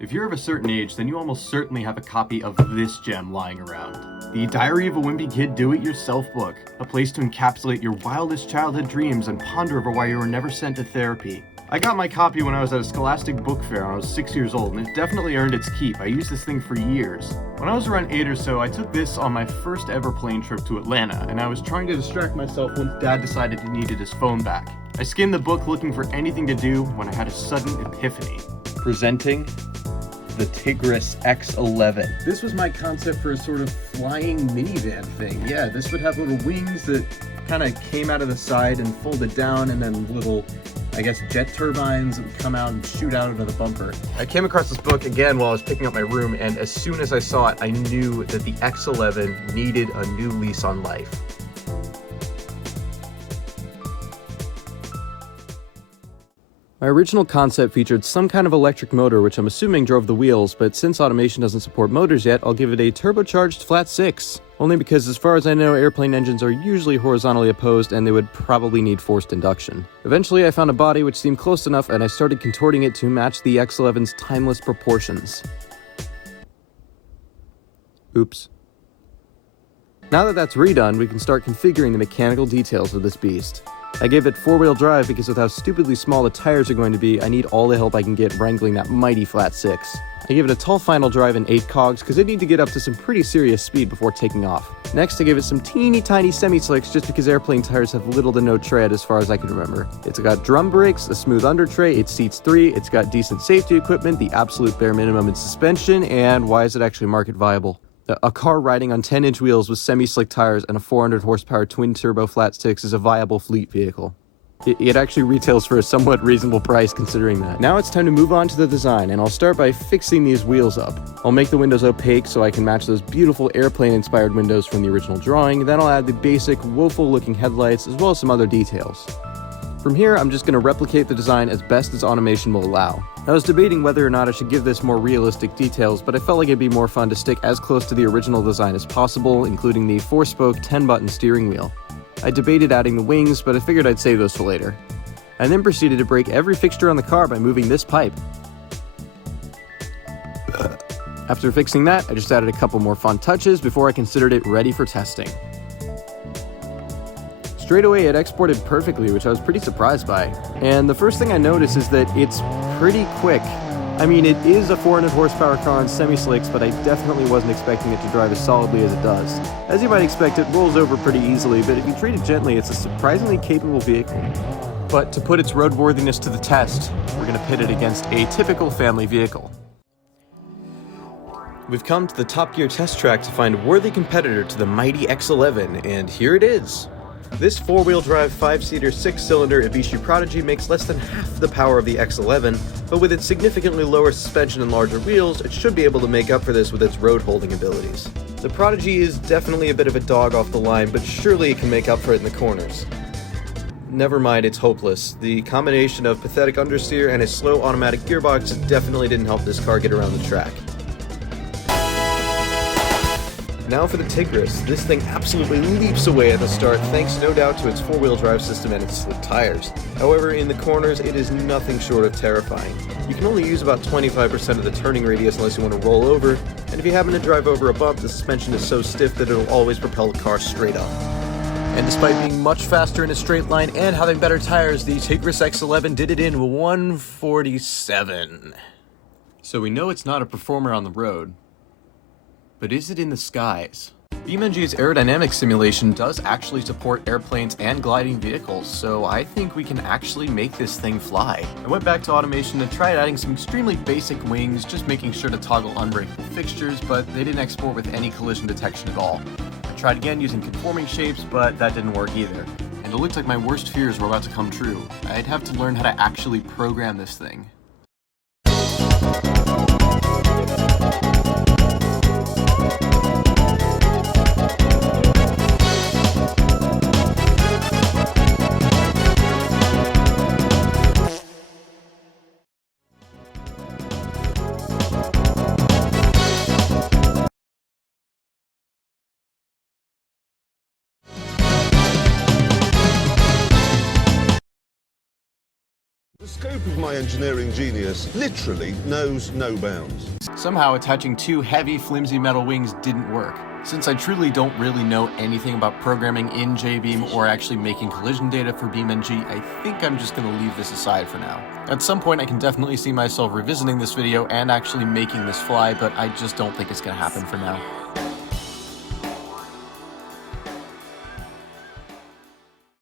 If you're of a certain age, then you almost certainly have a copy of this gem lying around. The Diary of a Wimpy Kid Do-It-Yourself book, a place to encapsulate your wildest childhood dreams and ponder over why you were never sent to therapy. I got my copy when I was at a Scholastic book fair when I was 6 years old, and it definitely earned its keep. I used this thing for years. When I was around 8 or so, I took this on my first ever plane trip to Atlanta, and I was trying to distract myself once Dad decided he needed his phone back. I skimmed the book looking for anything to do when I had a sudden epiphany. Presenting the Tigris X11. This was my concept for a sort of flying minivan thing. Yeah, this would have little wings that kind of came out of the side and folded down, and then little, I guess, jet turbines that would come out and shoot out of the bumper. I came across this book again while I was picking up my room, and as soon as I saw it, I knew that the X11 needed a new lease on life. My original concept featured some kind of electric motor, which I'm assuming drove the wheels, but since automation doesn't support motors yet, I'll give it a turbocharged flat 6. Only because, as far as I know, airplane engines are usually horizontally opposed and they would probably need forced induction. Eventually, I found a body which seemed close enough, and I started contorting it to match the X11's timeless proportions. Oops. Now that that's redone, we can start configuring the mechanical details of this beast. I gave it 4-wheel drive because with how stupidly small the tires are going to be, I need all the help I can get wrangling that mighty flat 6. I gave it a tall final drive and 8 cogs because it needed to get up to some pretty serious speed before taking off. Next, I gave it some teeny tiny semi-slicks just because airplane tires have little to no tread as far as I can remember. It's got drum brakes, a smooth under tray, it seats 3, it's got decent safety equipment, the absolute bare minimum in suspension, and why is it actually market viable? A car riding on 10-inch wheels with semi-slick tires and a 400 horsepower twin-turbo flat 6 is a viable fleet vehicle. It actually retails for a somewhat reasonable price considering that. Now it's time to move on to the design, and I'll start by fixing these wheels up. I'll make the windows opaque so I can match those beautiful airplane-inspired windows from the original drawing, then I'll add the basic, woeful-looking headlights as well as some other details. From here, I'm just going to replicate the design as best as automation will allow. I was debating whether or not I should give this more realistic details, but I felt like it'd be more fun to stick as close to the original design as possible, including the 4-spoke 10-button steering wheel. I debated adding the wings, but I figured I'd save those for later. I then proceeded to break every fixture on the car by moving this pipe. After fixing that, I just added a couple more fun touches before I considered it ready for testing. Straight away, it exported perfectly, which I was pretty surprised by. And the first thing I noticed is that it's pretty quick. I mean, it is a 400 horsepower car on semi-slicks, but I definitely wasn't expecting it to drive as solidly as it does. As you might expect, it rolls over pretty easily, but if you treat it gently, it's a surprisingly capable vehicle. But to put its roadworthiness to the test, we're going to pit it against a typical family vehicle. We've come to the Top Gear test track to find a worthy competitor to the mighty X11, and here it is. This 4-wheel drive 5-seater 6-cylinder Ibishi Prodigy makes less than half the power of the X11, but with its significantly lower suspension and larger wheels, it should be able to make up for this with its road-holding abilities. The Prodigy is definitely a bit of a dog off the line, but surely it can make up for it in the corners. Never mind, it's hopeless. The combination of pathetic understeer and a slow automatic gearbox definitely didn't help this car get around the track. Now for the Tigris. This thing absolutely leaps away at the start, thanks no doubt to its 4-wheel drive system and its slick tires. However, in the corners, it is nothing short of terrifying. You can only use about 25% of the turning radius unless you want to roll over, and if you happen to drive over a bump, the suspension is so stiff that it'll always propel the car straight up. And despite being much faster in a straight line and having better tires, the Tigris X11 did it in 147. So we know it's not a performer on the road. But is it in the skies? BeamNG's aerodynamics simulation does actually support airplanes and gliding vehicles, so I think we can actually make this thing fly. I went back to automation and tried adding some extremely basic wings, just making sure to toggle unbreakable fixtures, but they didn't export with any collision detection at all. I tried again using conforming shapes, but that didn't work either. And it looked like my worst fears were about to come true. I'd have to learn how to actually program this thing. The scope of my engineering genius literally knows no bounds. Somehow attaching two heavy, flimsy metal wings didn't work. Since I truly don't really know anything about programming in JBeam or actually making collision data for beamng, I think I'm just going to leave this aside for now. At some point I can definitely see myself revisiting this video and actually making this fly, but I just don't think it's going to happen for now.